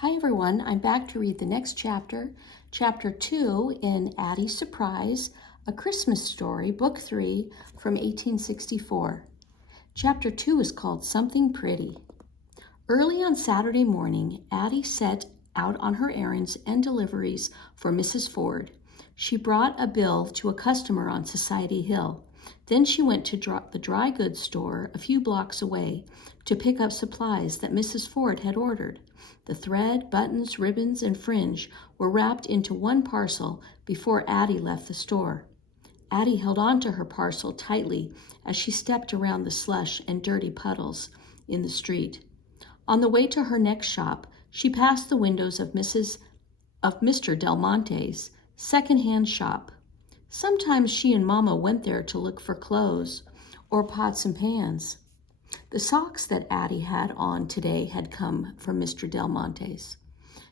Hi everyone, I'm back to read the next chapter, Chapter 2 in Addie's Surprise, A Christmas Story, Book 3 from 1864. Chapter 2 is called Something Pretty. Early on Saturday morning, Addie set out on her errands and deliveries for Mrs. Ford. She brought a bill to a customer on Society Hill. Then she went to the dry goods store a few blocks away to pick up supplies that Mrs. Ford had ordered. The thread, buttons, ribbons, and fringe were wrapped into one parcel before Addie left the store. Addie held on to her parcel tightly as she stepped around the slush and dirty puddles in the street. On the way to her next shop, she passed the windows of Mr. Del Monte's second-hand shop. Sometimes she and Mama went there to look for clothes or pots and pans. The socks that Addie had on today had come from Mr. Del Monte's.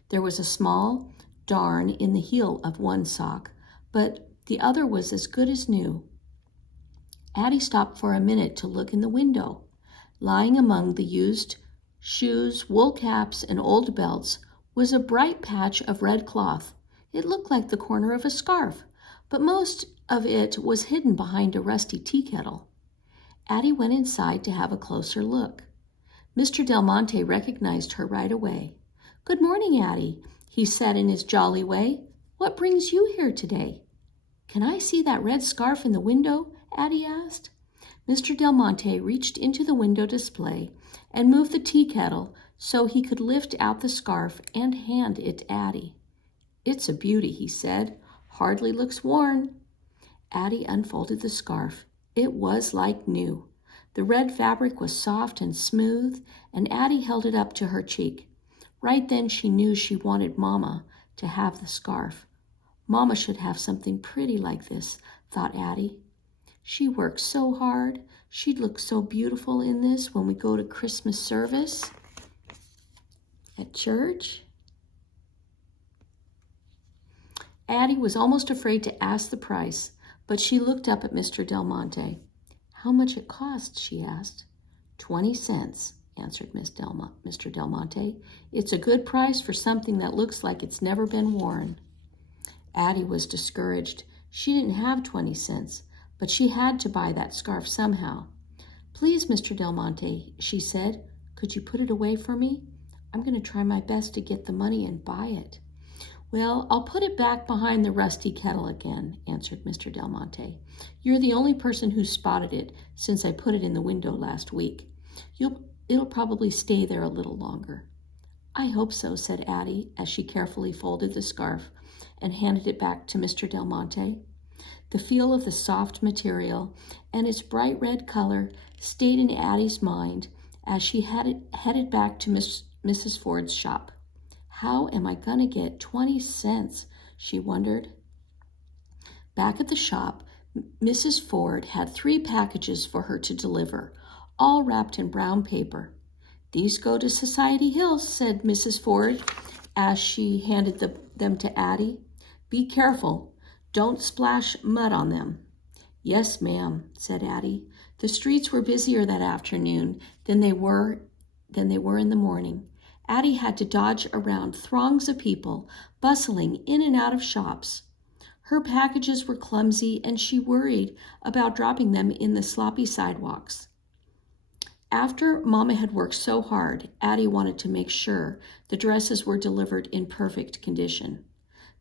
There was a small darn in the heel of one sock, but the other was as good as new. Addie stopped for a minute to look in the window. Lying among the used shoes, wool caps, and old belts was a bright patch of red cloth. It looked like the corner of a scarf, but most of it was hidden behind a rusty tea kettle. Addie went inside to have a closer look. Mr. Del Monte recognized her right away. "Good morning, Addie," he said in his jolly way. "What brings you here today?" "Can I see that red scarf in the window?" Addie asked. Mr. Del Monte reached into the window display and moved the tea kettle so he could lift out the scarf and hand it to Addie. "It's a beauty," he said. "Hardly looks worn." Addie unfolded the scarf. It was like new. The red fabric was soft and smooth, and Addie held it up to her cheek. Right then she knew she wanted Mama to have the scarf. Mama should have something pretty like this, thought Addie. She works so hard. She'd look so beautiful in this when we go to Christmas service at church. Addie was almost afraid to ask the price, but she looked up at Mr. Del Monte. "How much it cost?" she asked. 20 cents, answered Mr. Del Monte. "It's a good price for something that looks like it's never been worn." Addie was discouraged. She didn't have 20 cents, but she had to buy that scarf somehow. "Please, Mr. Del Monte," she said, "could you put it away for me? I'm going to try my best to get the money and buy it." "Well, I'll put it back behind the rusty kettle again," answered Mr. Del Monte. "You're the only person who spotted it since I put it in the window last week. It'll probably stay there a little longer." "I hope so," said Addie as she carefully folded the scarf and handed it back to Mr. Del Monte. The feel of the soft material and its bright red color stayed in Addie's mind as she headed back to Mrs. Ford's shop. "How am I going to get 20 cents?" she wondered. Back at the shop, Mrs. Ford had 3 packages for her to deliver, all wrapped in brown paper. "These go to Society Hill," said Mrs. Ford as she handed them to Addie. "Be careful. Don't splash mud on them." "Yes, ma'am," said Addie. The streets were busier that afternoon than they were in the morning. Addie had to dodge around throngs of people bustling in and out of shops. Her packages were clumsy, and she worried about dropping them in the sloppy sidewalks. After Mama had worked so hard, Addie wanted to make sure the dresses were delivered in perfect condition.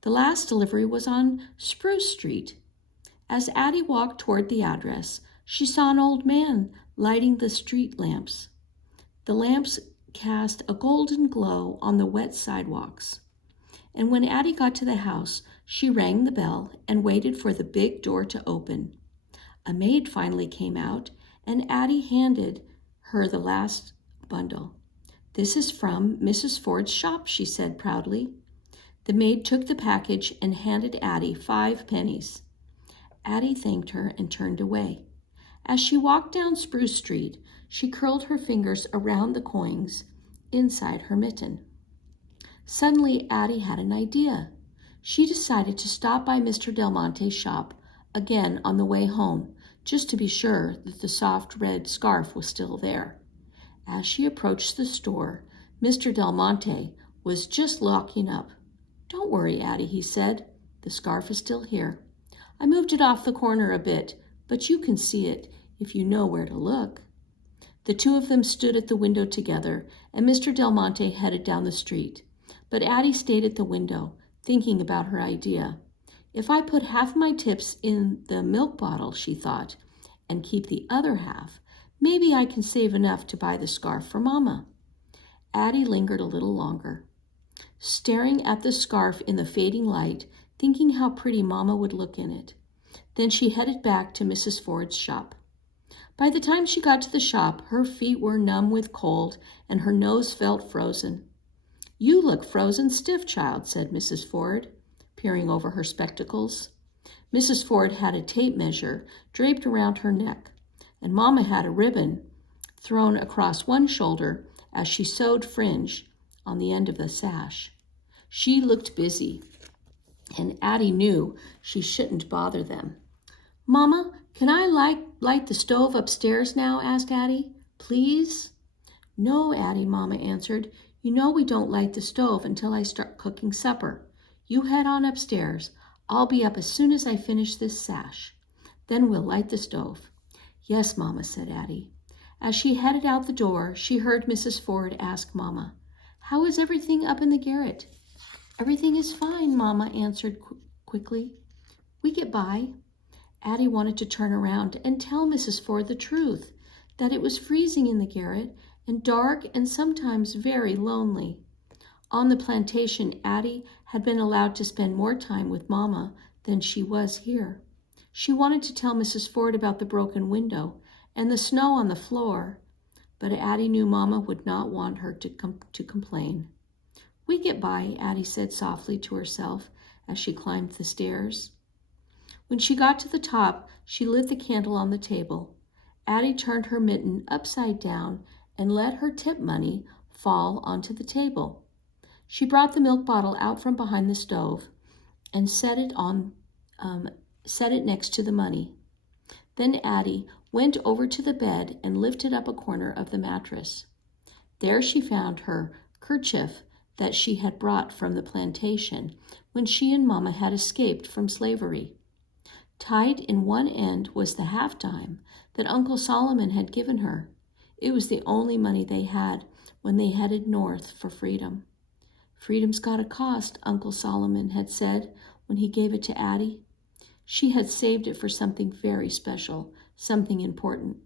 The last delivery was on Spruce Street. As Addie walked toward the address, she saw an old man lighting the street lamps. The lamps cast a golden glow on the wet sidewalks. And when Addie got to the house, she rang the bell and waited for the big door to open. A maid finally came out, and Addie handed her the last bundle. "This is from Mrs. Ford's shop," she said proudly. The maid took the package and handed Addie 5 pennies. Addie thanked her and turned away. As she walked down Spruce Street, she curled her fingers around the coins inside her mitten. Suddenly, Addie had an idea. She decided to stop by Mr. Del Monte's shop again on the way home, just to be sure that the soft red scarf was still there. As she approached the store, Mr. Del Monte was just locking up. "Don't worry, Addie," he said. "The scarf is still here. I moved it off the corner a bit, but you can see it if you know where to look." The two of them stood at the window together, and Mr. Del Monte headed down the street. But Addie stayed at the window, thinking about her idea. "If I put half my tips in the milk bottle," she thought, "and keep the other half, maybe I can save enough to buy the scarf for Mama." Addie lingered a little longer, staring at the scarf in the fading light, thinking how pretty Mama would look in it. Then she headed back to Mrs. Ford's shop. By the time she got to the shop, her feet were numb with cold and her nose felt frozen. "You look frozen stiff, child," said Mrs. Ford, peering over her spectacles. Mrs. Ford had a tape measure draped around her neck, and Mama had a ribbon thrown across one shoulder as she sewed fringe on the end of the sash. She looked busy, and Addie knew she shouldn't bother them. "Mama, can I light the stove upstairs now?" asked Addie. "Please?" "No, Addie," Mama answered. "You know we don't light the stove until I start cooking supper. You head on upstairs. I'll be up as soon as I finish this sash. Then we'll light the stove." "Yes, Mama," said Addie. As she headed out the door, she heard Mrs. Ford ask Mama, "How is everything up in the garret?" "Everything is fine," Mama answered quickly. "We get by." Addie wanted to turn around and tell Mrs. Ford the truth, that it was freezing in the garret and dark and sometimes very lonely. On the plantation, Addie had been allowed to spend more time with Mama than she was here. She wanted to tell Mrs. Ford about the broken window and the snow on the floor, but Addie knew Mama would not want her to complain. "We get by," Addie said softly to herself as she climbed the stairs. When she got to the top, she lit the candle on the table. Addie turned her mitten upside down and let her tip money fall onto the table. She brought the milk bottle out from behind the stove and set it next to the money. Then Addie went over to the bed and lifted up a corner of the mattress. There she found her kerchief that she had brought from the plantation when she and Mama had escaped from slavery. Tied in one end was the half-dime that Uncle Solomon had given her. It was the only money they had when they headed north for freedom. "Freedom's got a cost," Uncle Solomon had said when he gave it to Addie. She had saved it for something very special, something important.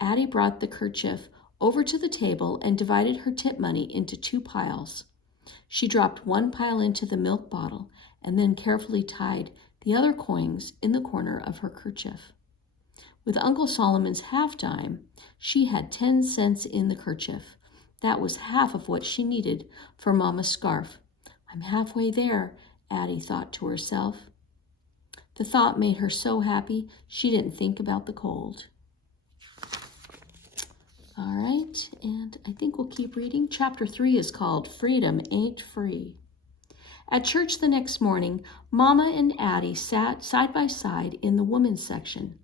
Addie brought the kerchief over to the table and divided her tip money into two piles. She dropped one pile into the milk bottle and then carefully tied the other coins in the corner of her kerchief. With Uncle Solomon's half-dime, she had 10 cents in the kerchief. That was half of what she needed for Mama's scarf. "I'm halfway there," Addie thought to herself. The thought made her so happy she didn't think about the cold. All right, and I think we'll keep reading. Chapter 3 is called Freedom Ain't Free. At church the next morning, Mama and Addie sat side by side in the women's section.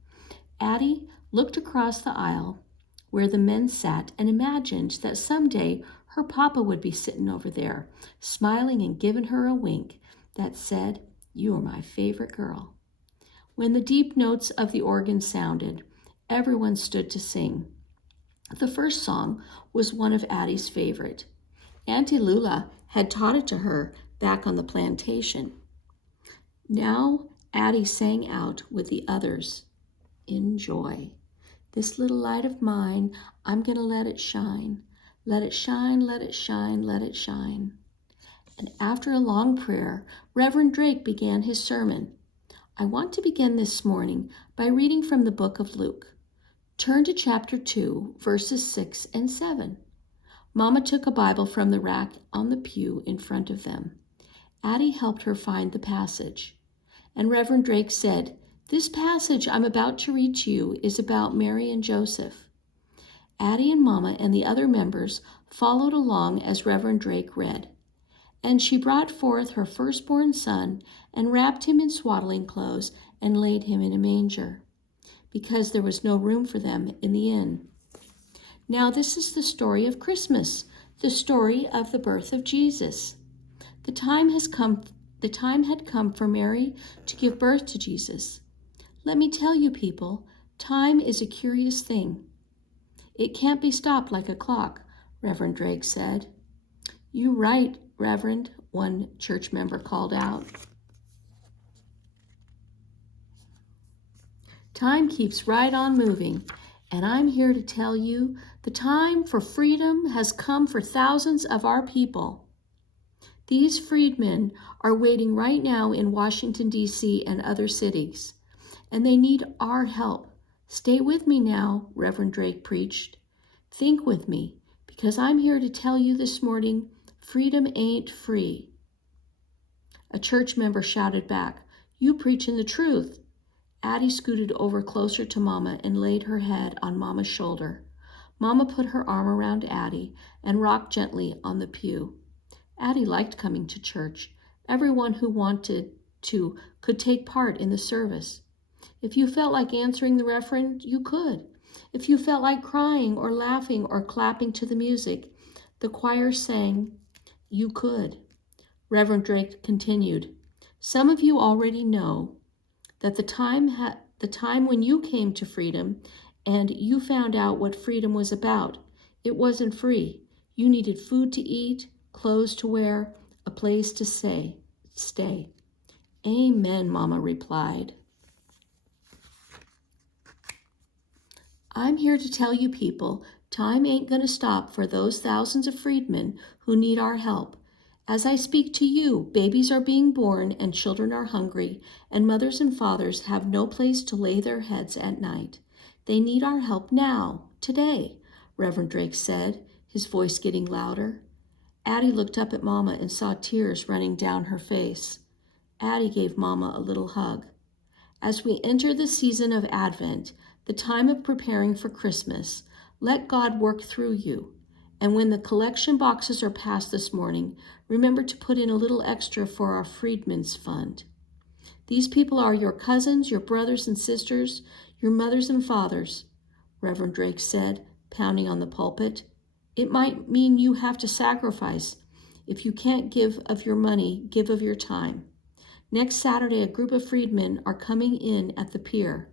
Addie looked across the aisle where the men sat and imagined that someday her papa would be sitting over there, smiling and giving her a wink that said, "You are my favorite girl." When the deep notes of the organ sounded, everyone stood to sing. The first song was one of Addie's favorite. Auntie Lula had taught it to her back on the plantation. Now Addie sang out with the others in joy. "This little light of mine, I'm gonna let it shine. Let it shine, let it shine, let it shine." And after a long prayer, Reverend Drake began his sermon. I want to begin this morning by reading from the book of Luke. Turn to chapter 2, verses 6 and 7. Mama took a Bible from the rack on the pew in front of them. Addie helped her find the passage. And Reverend Drake said, "This passage I'm about to read to you is about Mary and Joseph." Addie and Mama and the other members followed along as Reverend Drake read. "And she brought forth her firstborn son and wrapped him in swaddling clothes and laid him in a manger, because there was no room for them in the inn." Now this is the story of Christmas. the story of the birth of Jesus. The time had come for Mary to give birth to Jesus. Let me tell you, people, time is a curious thing. It can't be stopped like a clock, Reverend Drake said. You right, Reverend, one church member called out. Time keeps right on moving, and I'm here to tell you the time for freedom has come for thousands of our people. These freedmen are waiting right now in Washington, D.C. and other cities, and they need our help. Stay with me now, Reverend Drake preached. Think with me, because I'm here to tell you this morning, freedom ain't free. A church member shouted back, You preaching the truth. Addie scooted over closer to Mama and laid her head on Mama's shoulder. Mama put her arm around Addie and rocked gently on the pew. Addie liked coming to church. Everyone who wanted to could take part in the service. If you felt like answering the reverend, you could. If you felt like crying or laughing or clapping to the music the choir sang, you could. Reverend Drake continued, Some of you already know that the time when you came to freedom and you found out what freedom was about, it wasn't free. You needed food to eat, clothes to wear, a place to stay. Amen, Mama replied. I'm here to tell you people, time ain't going to stop for those thousands of freedmen who need our help. As I speak to you, babies are being born and children are hungry, and mothers and fathers have no place to lay their heads at night. They need our help now, today, Reverend Drake said, his voice getting louder. Addie looked up at Mama and saw tears running down her face. Addie gave Mama a little hug. As we enter the season of Advent, the time of preparing for Christmas, let God work through you. And when the collection boxes are passed this morning, remember to put in a little extra for our Freedmen's Fund. These people are your cousins, your brothers and sisters, your mothers and fathers, Reverend Drake said, pounding on the pulpit. It might mean you have to sacrifice. If you can't give of your money, give of your time. Next Saturday, a group of freedmen are coming in at the pier.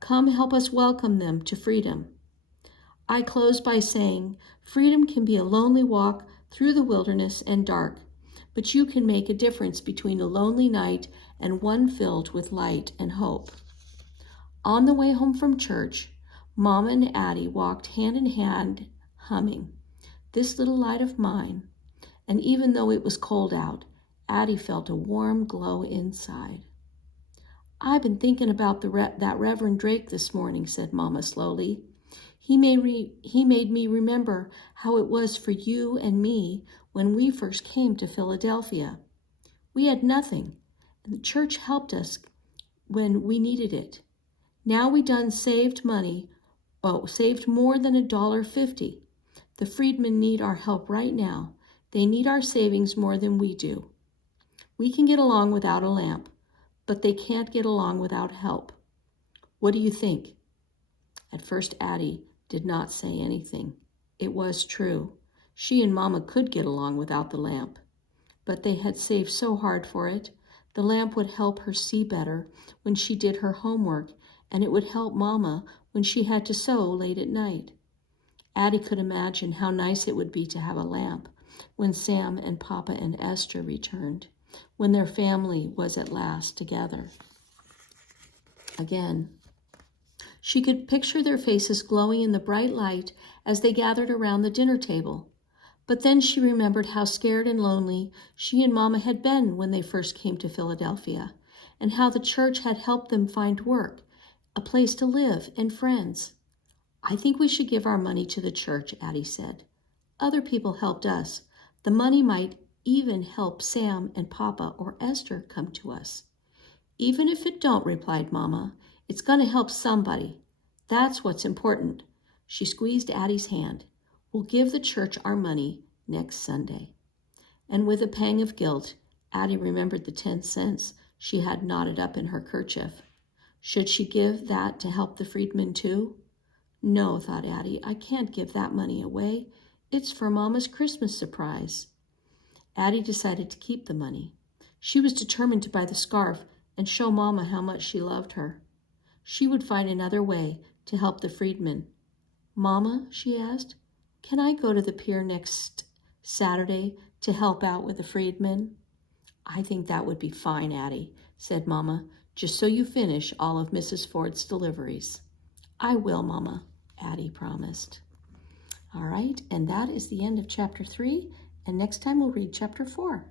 Come help us welcome them to freedom. I close by saying, freedom can be a lonely walk through the wilderness and dark, but you can make a difference between a lonely night and one filled with light and hope. On the way home from church, Mama and Addie walked hand in hand, humming, This Little Light of Mine. And even though it was cold out, Addie felt a warm glow inside. I've been thinking about that Reverend Drake this morning, said Mama slowly. He made me remember how it was for you and me when we first came to Philadelphia. We had nothing, and the church helped us when we needed it. Now we done saved money, saved more than $1.50. The freedmen need our help right now. They need our savings more than we do. We can get along without a lamp, but they can't get along without help. What do you think? At first, Addie did not say anything. It was true. She and Mama could get along without the lamp, but they had saved so hard for it. The lamp would help her see better when she did her homework, and it would help Mama when she had to sew late at night. Addie could imagine how nice it would be to have a lamp when Sam and Papa and Esther returned, when their family was at last together again. She could picture their faces glowing in the bright light as they gathered around the dinner table. But then she remembered how scared and lonely she and Mama had been when they first came to Philadelphia, and how the church had helped them find work, a place to live, and friends. I think we should give our money to the church, Addie said. Other people helped us. The money might even help Sam and Papa or Esther come to us. Even if it don't, replied Mama, it's going to help somebody. That's what's important. She squeezed Addie's hand. We'll give the church our money next Sunday. And with a pang of guilt, Addie remembered the 10 cents she had knotted up in her kerchief. Should she give that to help the freedmen too? No, thought Addie, I can't give that money away. It's for Mama's Christmas surprise. Addie decided to keep the money. She was determined to buy the scarf and show Mama how much she loved her. She would find another way to help the freedmen. Mama, she asked, can I go to the pier next Saturday to help out with the freedmen? I think that would be fine, Addie, said Mama, just so you finish all of Mrs. Ford's deliveries. I will, Mama, Addie promised. All right, and that is the end of chapter 3, and next time we'll read chapter 4.